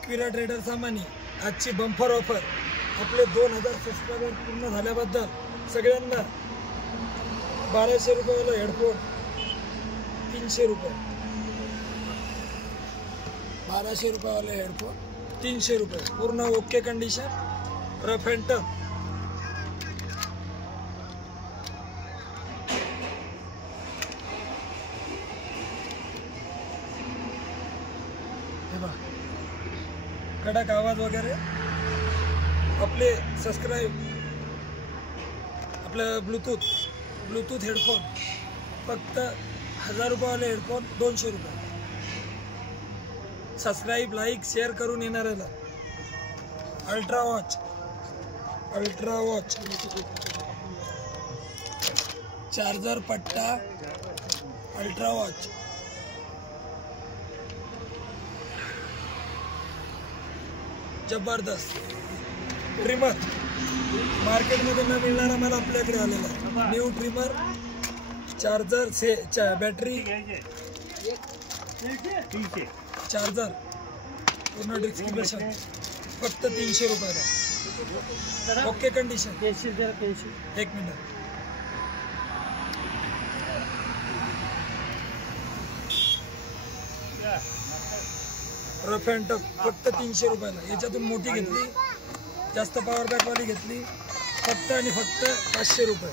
Ekvira trader सामानी आजची bumper offer आपले 2000 subscriber पूर्ण झाल्याबद्दल सगळ्यांना 1200 रुपयाला हेडफोन 300 रुपये 1200 रुपयावाले हेडफोन 300 रुपये पूर्ण okay condition rough and tough. कडक आवाज वगैरे आपले सबस्क्राइब आपलं ब्लूटूथ हेडफोन फक्त 1000 रुपयावाले हेडफोन 200 रुपये। सबस्क्राइब लाईक शेअर करून येणाऱ्याला अल्ट्रा वॉच चार्जर पट्टा अल्ट्रा वॉच जबरदस्त ट्रिमर मार्केटमध्ये न मिळणारा मला आपल्याकडे आलेला न्यू ट्रिमर चार्जर से बॅटरी चार्जर पूर्ण डिस्ट्रीब्युशन फक्त 300 रुपयाला ओके कंडिशन। एक मिनिट रफ अँड टफ फक्त 300 रुपयाला। याच्यातून मोठी घेतली जास्त पॉवर बँक वाली घेतली फक्त आणि फक्त 500 रुपये।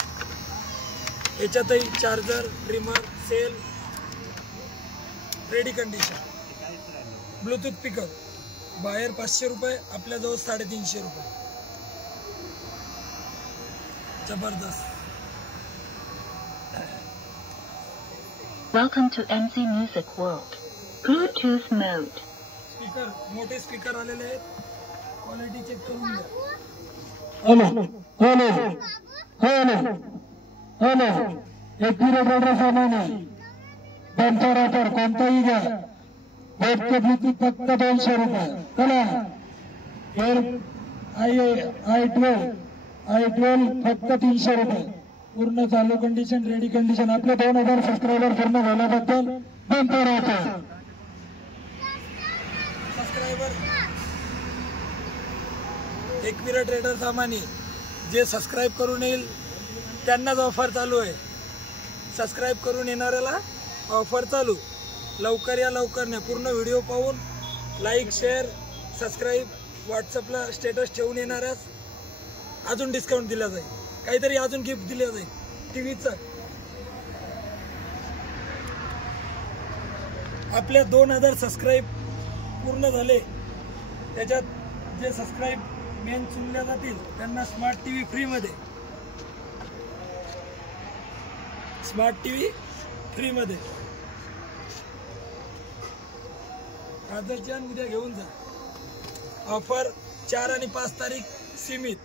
याच्यातही charger trimmer cell ready condition Bluetooth speaker बाहेर 500 रुपये आपल्याजवळ 350 रुपये जबरदस्त। Welcome to MC Music World. Bluetooth mode. Speaker मोठे स्पीकर आलेले आहेत क्वालिटी चेक करून घ्या। एकविरा ट्रेडर सामानी बंपर ऑफर कोणताही घ्या बोटचे ब्लूटूथ फक्त 200 रुपये। चला i12 फक्त 300 रुपये पूर्ण चालू कंडिशन रेडी कंडिशन। आपले 2000 सबस्क्रायबर पूर्ण झाल्याबद्दल बंपर ऑफर। एकविरा ट्रेडर सामानी जे सबस्क्राइब करून येईल त्यांनाच ऑफर चालू आहे। सबस्क्राइब करून येणाऱ्याला ऑफर चालू। लवकर या लवकर नाही। पूर्ण व्हिडिओ पाहून लाईक शेअर सबस्क्राइब व्हॉट्सअपला स्टेटस ठेवून येणाऱ्यास अजून डिस्काउंट दिला जाईल काहीतरी अजून गिफ्ट दिलं जाईल टीव्हीचं। आपल्या 2000 सबस्क्राइब पूर्ण झाले त्याच्यात जे सबस्क्राइब मेन चुनल्या जातील त्यांना स्मार्ट टीव्ही फ्री मध्ये आजच्या उद्या घेऊन जा। ऑफर 4 आणि 5 तारीख सीमित।